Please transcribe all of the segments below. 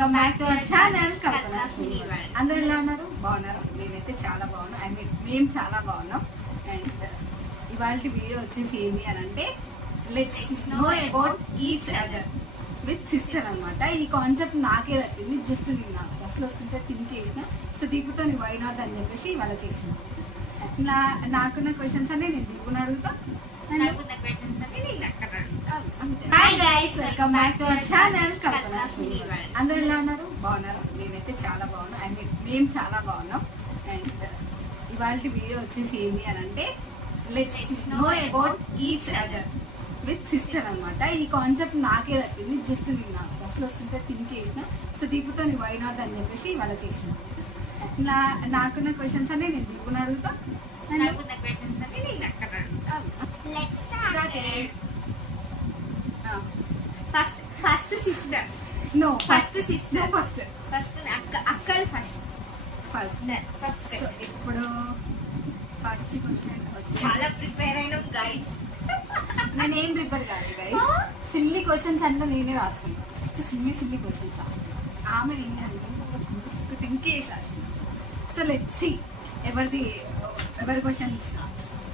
Welcome back to our channel Kalpana's mini world. అందరూ ఎలా ఉన్నారు? బాగున్నారు? నేనైతే చాలా బాగున్నా. మేము చాలా బాగున్నాం. అండ్ ఇవాళ వీడియో వచ్చేసి ఏంటి అని అంటే let's know about each other with sister అనమాట. ఈ కాన్సెప్ట్ నాకే వచ్చింది. జస్ట్ నిన్న బస్సులో వస్తుంటే థింక్ చేసిన, సో దీపుతో నీ వై నాట్ అని చెప్పేసి ఇవాళ చేసిన. నాకున్న క్వశ్చన్స్ అనే నేను దీపుని అడుగుతా, నాకున్న క్వశ్చన్స్ అనే నేను అక్కడ అడుగుతా. Hi guys, welcome back to our channel Kalpana's mini world. అందరూ ఎలా ఉన్నారు? బాగున్నారు? నేనైతే చాలా బాగున్నా. మేము చాలా బాగున్నాం. అండ్ ఇవాళ వీడియో వచ్చేసి ఏంటి అని అంటే let's know about each other with sister అనమాట. ఈ కాన్సెప్ట్ నాకే వచ్చింది. జస్ట్ నిన్న బస్సులో వస్తుంటే థింక్ చేసిన, సో దీపుతో నీ వై నాట్ అని చెప్పేసి ఇవాళ చేసిన. నాకున్న క్వశ్చన్స్ అనే నేను దీపుని అడుగుతా, నాకున్న క్వశ్చన్స్ అనే నేను అక్కడ అడుగుతా. First sisters. No, first sister. First అక్కలు ఫస్ట్. ఇప్పుడు ఫస్ట్ క్వశ్చన్ చాలా ప్రిపేర్ అయినాం గైస్. నేనేం ప్రిపేర్ కాదు గైస్, సిల్లీ క్వశ్చన్స్ అంటే నేనే రాసుకున్నాను. జస్ట్ సిల్లీ క్వశ్చన్స్ రాసుకున్నాను. ఆమె థింక్ చేసి రాసింది. సో లెట్స్ సీ ఎవరి క్వశ్చన్స్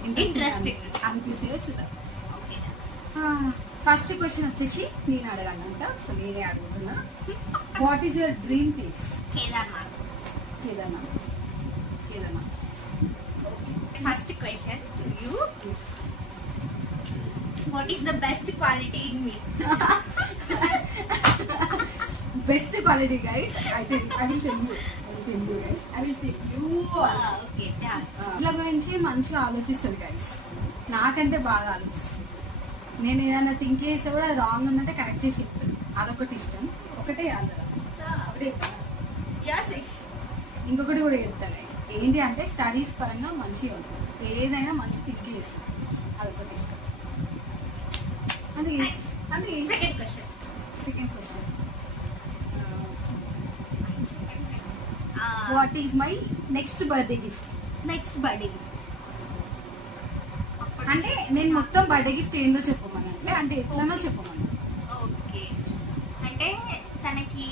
ఇంట్రెస్టింగ్ అనిపిస్తాయో చూద్దాం. ఫస్ట్ క్వశ్చన్ వచ్చేసి నేను అడగాలంట, సో నేనే అడుగుతున్నా. What is your dream place? Kedarnath. First question to you. What is the best quality in me? Best quality guys, I will tell you guys. Okay, ఇలా గురించి మంచిగా ఆలోచిస్తుంది గైస్. నాకంటే బాగా ఆలోచిస్తుంది. నేను ఏదైనా థింక్ చేస్తే కూడా అది రాంగ్ ఉందంటే కరెక్ట్ చేసి చెప్తాను. అదొకటి ఇష్టం. ఒకటే ఇంకొకటి కూడా చెప్తా గైస్. ఏంటి అంటే స్టడీస్ పరంగా మంచిగా ఉంటుంది. ఏదైనా మంచి థింక్ చేస్తుంది. అదొకటి ఇష్టం. Second question. What is my next birthday gift? అంటే నేను మొత్తం బర్త్డే గిఫ్ట్ ఏందో చెప్పమన్నట్లే, అంటే ఎట్లనో చెప్పమన్నా. ఓకే, అంటే తనకి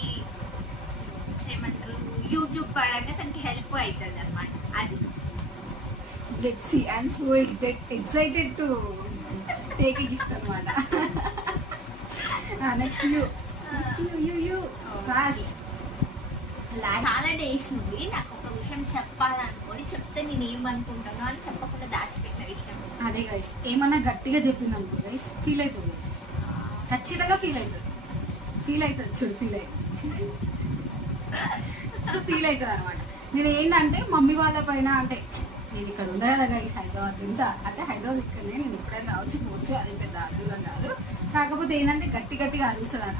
ఏమంటారు, యూట్యూబ్ పరంగా తనకి హెల్ప్ అవుతుంది అన్నమాట. అది let's see. I'm so excited to take a gift అన్నమాట. Next you fast. చాలా డేస్ నుండి నాకు ఒక విషయం చెప్పాలనుకోని చెప్తే నేను ఏమనుకుంటానో అని చెప్పకుండా దాచిపెట్టిన విషయం అదే గైస్. ఏమన్నా గట్టిగా చెప్పింది అనుకో గైస్, ఫీల్ అవుతుంది గైస్. ఖచ్చితంగా ఫీల్ అవుతుంది చూడు, ఫీల్ అవుతుంది. సో ఫీల్ అవుతుంది అనమాట. నేను ఏంటంటే మమ్మీ వాళ్ళ పైన, అంటే నేను ఇక్కడ ఉండే కదా గైస్, హైదరాబాద్ తింటా అంటే హైదరాబాద్ ఇక్కడనే, నేను ఎప్పుడైనా రావచ్చు పోవచ్చు, అది పెద్ద అర్థం కాదు. కాకపోతే ఏంటంటే గట్టిగా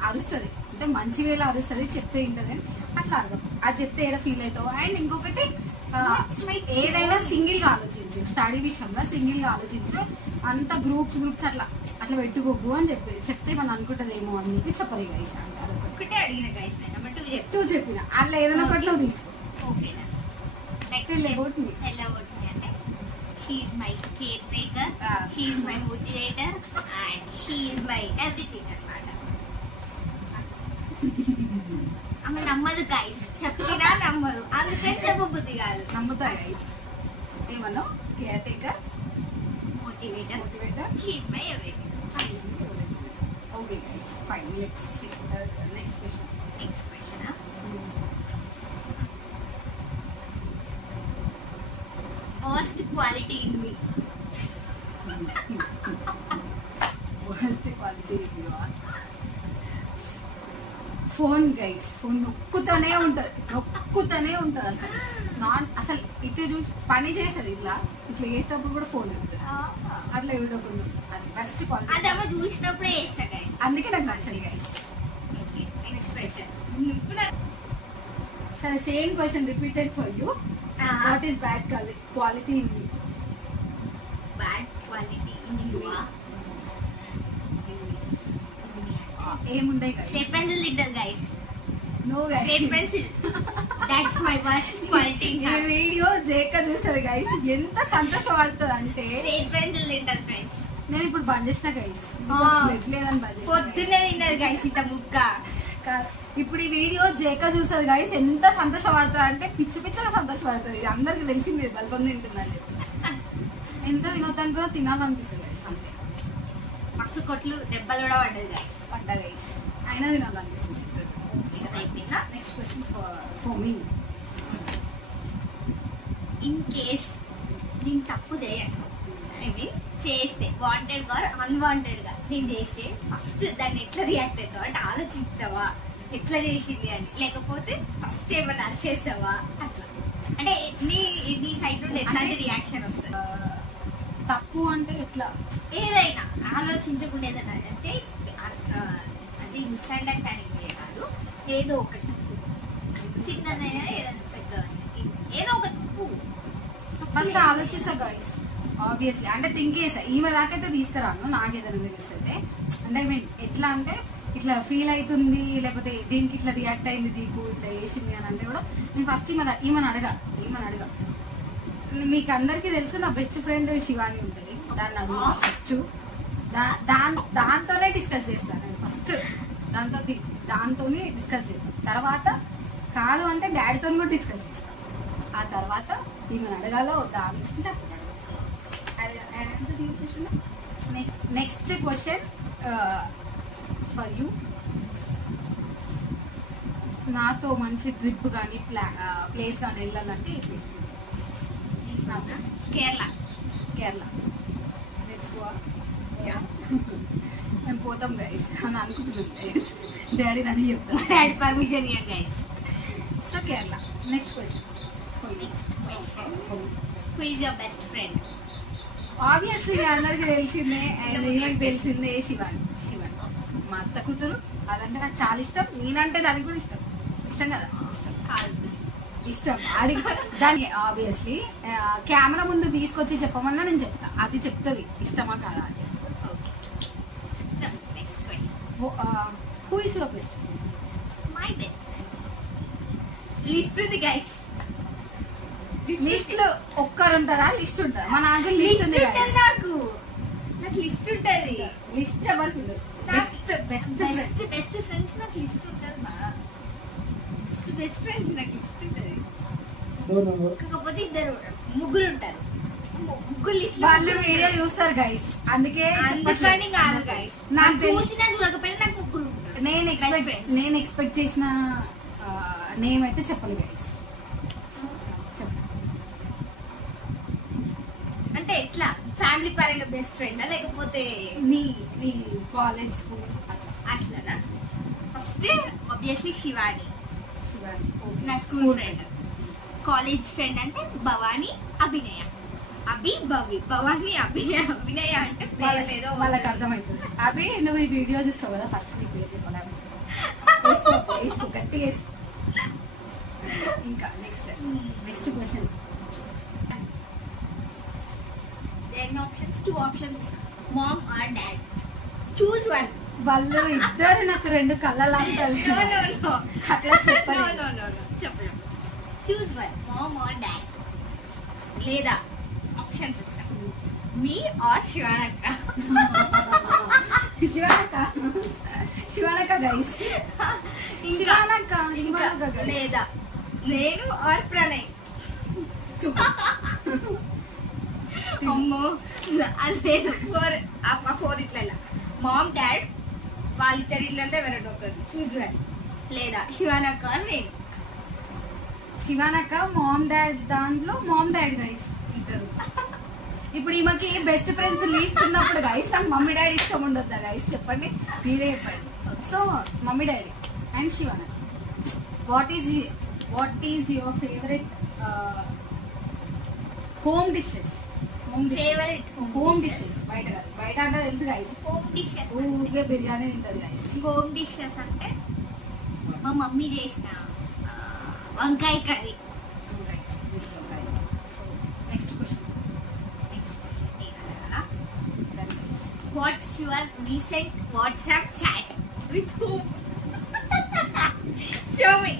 అరుస్తుంది. అంటే మంచి వేళ అరుస్తుంది, చెప్తే ఏంటని అట్లా అర్థం. అది చెప్తే ఏదో ఫీల్ అవుతావు. అండ్ ఇంకొకటి, ఏదైనా సింగిల్ గా ఆలోచించు. స్టడీ విషయంలో సింగిల్ గా ఆలోచించు. అంత గ్రూప్స్ అట్లా పెట్టుకోకు అని చెప్తే మనం అనుకుంటదేమో అని చెప్పి చెప్పదు గైస్. అంటే ఒకటే అడిగిన గైస్, నెంబర్ 2 చెప్పిన అట్లా ఏదైనా ఒకటిలో తీసుకో. ఓకేనా? అబౌట్ మీ అంటే she is my care taker, she is my motivator and she is my everything అన్నమాట. ఆమె నమ్మదు గైస్, చెప్పినా నమ్మదు, అందుకని చెప్పబుద్ధి కాదు. నమ్ముతా గైస్. ఏమన్నా caretaker, motivator, she is my everything. Okay guys, fine. Let's see next question. Worst quality in me. Worst quality in you. Phone guys. Phone నొక్కుతూనే ఉంటది అసలు ఇటు చూసి పని చేసేది. ఇట్లా చేసేటప్పుడు కూడా ఫోన్ వెళ్తుంది. అట్లా ఇవ్వకుండా అది బెస్ట్ క్వాలిటీ. అది అమ్మ చూసినప్పుడే చేస్తా గైస్, అందుకే నాకు నచ్చదు గైస్. సరే, same question repeated for you. What is bad quality in you? Bad quality in you ఏముండే గైస్? టేప్ పెన్సిల్ తింటది guys. No guys, tape pencil. That's my worst quality. ఈ వీడియో జేక చూస్తుంది గైస్, ఎంత సంతోషపడుతుంది అంటే. టేప్ పెన్సిల్ తింటది friends. నేను ఇప్పుడు బంద్ చేసిన గైస్, లేదని బంద్ చేసిన. పొద్దున్నే తిన్నది గైస్ ఇంత ముక్క. ఇప్పుడు ఈ వీడియో జేక చూస్తుంది గైస్, ఎంత సంతోషపడుతుంది అంటే పిచ్చి పిచ్చగా సంతోషపడుతుంది. ఇది అందరికి తెలిసింది బల్బం తింటుందండి. ఎంత తినొద్దనుకున్నా తినాలనిపిస్తుంది గైస్, అంతే. మస్తు కొట్లు దెబ్బలు కూడా పడ్డది పడ్డ గైస్, అయినా తినాలనిపిస్తుంది. అయిపోయిందా? Next question for me. In case నేను తప్పు చేయను, ఐ మీన్ చేస్తే వాంటెడ్ గా అన్వాంటెడ్ గా నేను చేస్తే ఫస్ట్ దాన్ని ఎట్లా రియాక్ట్ అవుతావా అంటే ఆలోచిస్తావా ఎట్లా చేసింది అని, లేకపోతే ఫస్ట్ ఏమైనా అరిచేస్తావా అట్లా, అంటే నీ సైడ్ నుండి ఎట్లాంటి రియాక్షన్ వస్తుంది? తప్పు అంటే ఎట్లా, ఏదైనా ఆలోచించకుండా ఏదైనా అంటే అది మిస్అండర్స్టాండింగ్ కాదు, ఏదో ఒకటి చిన్నదైనా ఏదైనా పెద్ద ఏదో ఒక తప్పు ఫస్ట్ ఆలోచిస్తా గైస్. ఆబ్వియస్లీ అంటే థింక్ చేసా, ఈమె దాకైతే తీసుకురాను. నాకు ఏదైనా తెలిస్తే అంటే ఐ మీన్ ఎట్లా అంటే ఇట్లా ఫీల్ అవుతుంది, లేకపోతే దీనికి ఇట్లా రియాక్ట్ అయింది, దీపు ఇట్లా వేసింది అని అంటే కూడా నేను ఫస్ట్ ఈమెను అడగా. మీకు అందరికీ తెలుసు నా బెస్ట్ ఫ్రెండ్ శివాని ఉంటుంది, దాన్ని అడుగు ఫస్ట్. దాంతోనే డిస్కస్ చేస్తాను నేను ఫస్ట్, దాంతోనే డిస్కస్ చేస్తాను. తర్వాత కాదు అంటే డాడీతో కూడా డిస్కస్ చేస్తాను. ఆ తర్వాత ఈమెను అడగాలో దాని చెప్పగలను. Next question for you. నాతో మంచి ట్రిప్ కానీ ప్లేస్ కానీ వెళ్ళాలంటే ఈ ప్లేస్ కేరళ. మేము పోతాం గైస్ అని అనుకుంటున్నాం గైస్. డాడీ నన్ను చెప్తాను, డాడీ పర్మిషన్ ఇవ్వండి guys. So Kerala. Next question, who is your best friend? Obviously అందరికి తెలిసిందే అండ్ ఈమెకి తెలిసిందే శివాని. మా అత్త కూతురు, అదంటే నాకు చాలా ఇష్టం. నేనంటే దానికి కూడా ఇష్టం కదా, ఇష్టం ఆడి దానికి. ఆబ్వియస్లీ కెమెరా ముందు తీసుకొచ్చి చెప్పమన్నా నేను చెప్తా, అది చెప్తుంది ఇష్టమా కాదా అని. Who is your best friend? My best friend list ఉంది గైస్. లిస్ట్ లో ఒక్కరు ఉంటారా? లిస్ట్ ఉంటారా? మా నాకు లిస్ట్ ఉంది. నాకు లిస్ట్ ఉంటది. లిస్ట్ ఎవరికి బెస్ట్ ఫ్రెండ్స్ నాకు లిస్ట్ ఉంటుంది. బెస్ట్ ఫ్రెండ్స్ నాకు లిస్ట్ ఉంటది. కాకపోతే ముగ్గురు ఉంటారు. ముగ్గురు లిస్ట్ వాళ్ళు వీడియో చూస్తారు గైస్, అందుకే చెప్పట్లేదు కాదు గైస్. నాకు చూసినా చూడకపోయినా నాకు ముగ్గురు ఉంటారు. నేను ఎక్స్పెక్ట్ చేసిన నేమ్ అయితే చెప్పలేదు గైస్. అంటే ఎట్లా ఫ్యామిలీ పరంగా బెస్ట్ ఫ్రెండా లేకపోతే నీ కాలేజ్ స్కూల్ అట్లానా? ఫస్ట్ ఆబ్వియస్లీ శివాని నా school school friend. College friend అంటే భవాని, అభినయ. భవాని, అభినయ అంటే లేదో వాళ్ళకి అర్థమవుతుంది. అవి నువ్వు ఈ వీడియో చూస్తావు కదా, ఫస్ట్ నీ పేరు చెప్పాలి. వేసుకో గట్టిగా వేసుకో. ఇంకా next question. two options, mom or dad. Choose one. వాళ్ళు ఇద్దరు నాకు రెండు కళ్ళలా అట్లా చెప్పాలి. Choose one, mom or dad. లేదా ఆప్షన్స్ ఇస్తాం, మీ ఆర్ శివానక్క. శివానక్క గైస్, శివానక్క లేదా నేను ఆర్ ప్రణయ్. అమ్మో లేదు, ఫోర్ ఇట్లా మామ్ డాడ్ వాళ్ళిద్దరి ఇళ్ళల్లో ఎవరైనా ఒకరు చూస్ వన్. లేదా శివానక్క నేను. శివానక్క మామ్ డాడ్, దాంట్లో మామ్ డాడ్ గైస్ ఇద్దరు. ఇప్పుడు ఈమెకి బెస్ట్ ఫ్రెండ్స్ లీస్ట్ ఉన్నప్పుడు గైస్ నాకు మమ్మీ డాడీ ఇష్టం ఉండొద్దా గైస్? చెప్పండి, మీరే చెప్పండి. సో మమ్మీ డాడీ అండ్ శివానక్క. What is your favourite home dishes? Home dishes బయట అంటే తెలుసు గైస్. హోమ్ డిషెస్ ఊరికే బిర్యానీ తింటది గైస్. హోమ్ డిషెస్ అంటే మా మమ్మీ చేసిన వంకాయ curry. Next question. What's your recent WhatsApp chat with whom? Show me.